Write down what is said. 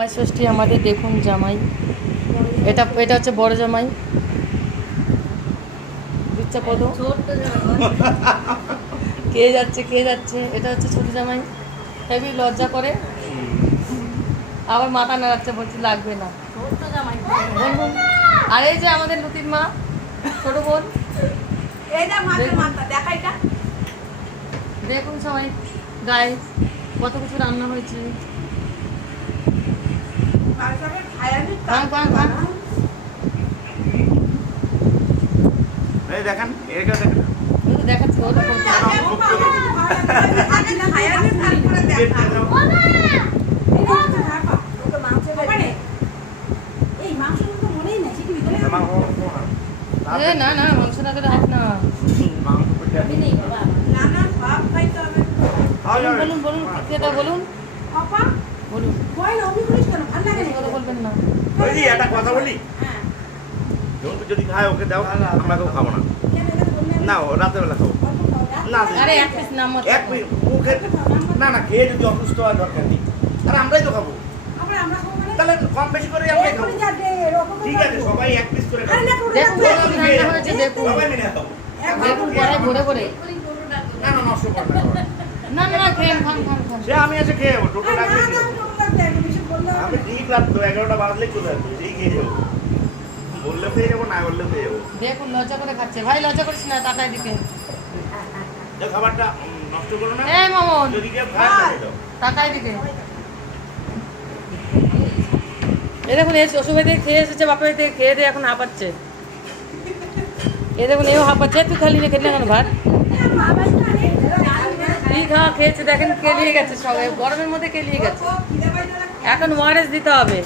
জামাই ষষ্ঠী আমাদের দেখুন জামাই, এটা এটা হচ্ছে বড় জামাই, লুচ্চা পদো কে যাচ্ছে কে যাচ্ছে, এটা হচ্ছে ছোট জামাই, হেবি লজ্জা করে, আবার মাথা নাড়াচ্ছে, বলছি লাগবে না। বলুন, আর এই যে আমাদের লুতির মা, ছোট বোন, দেখুন সবাই গাইস কত কিছু রান্না হয়েছে। খান খান খান। দেখান এটা দেখেন, দেখাচ্ছি ওটা করতে। না না মাংস না করে হাত না। বলুন বলুন সেটা বলুন বলুন, কথা বলবেন না। ওই যে একটা কথা বলি, যদি খায় ওকে দাও, আমরাকেও খাবো না। না ও রাতের বেলা খাবো না। আরে এক পিস নাম মত এক মিনিট মুখে না না খেয়ে যদি অসুস্থ হয় দরকার নেই, আর আমরাই তো খাবো, তাহলে কম বেশি করে আমরাই খাবো। ঠিক আছে সবাই এক পিস করে খাবো। দেখুন কেমন রান্না হয়েছে, দেখুন সবাই মিলে খাবো। দেখুন কড়াই ভরে ভরে। না না নষ্ট করবে না। না না খেয়ে খান খান খান। সে আমি এসে খেয়ে যাবো, টোটো রাখলে আমি ঠিক রাত 11টা বাজলেই চলে আসবো, সেই খেয়ে যাবো। বললে পেয়ে যাবো, না বললে পেয়ে যাবো। দেখুন লজ্জা করে খাচ্ছে, ভাই লজ্জা করিস না, টাকাই দিকে যে খাবারটা নষ্ট করো না, এই মামন যদি কেউ খায় তাহলে দাও। টাকাই দিকে। এই দেখুন এই শ্বশুরবাড়ি থেকে খেয়ে এসেছে, বাপের বাড়ি থেকে খেয়ে দিয়ে এখন হাঁপাচ্ছে। এই দেখুন এও হাঁপাচ্ছে, তুই খালি খেলি না কেন ভাত? কি খাওয়া খেয়েছে দেখেন, কেলিয়ে গেছে সবাই, গরমের মধ্যে কেলিয়ে গেছে। এখন ওআরএস দিতে হবে।